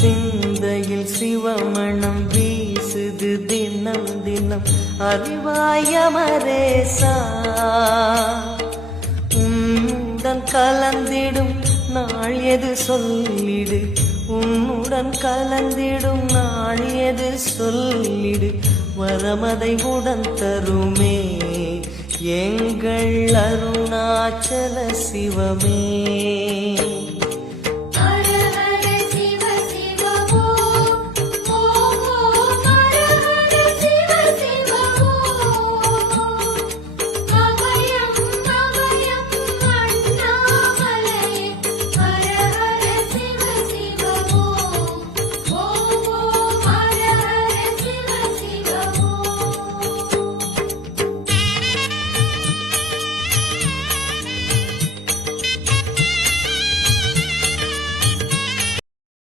சிந்தையில் சிவமணம் வீசுது தினம் தினம் அறிவாய மரேசா உன்னுடன் கலந்திடும் நாள் எது சொல்லிடு உன்னுடன் கலந்திடும் நாள் எது சொல்லிடு வரமதை உடன் தருமே எங்கள் அருணாச்சல சிவமே.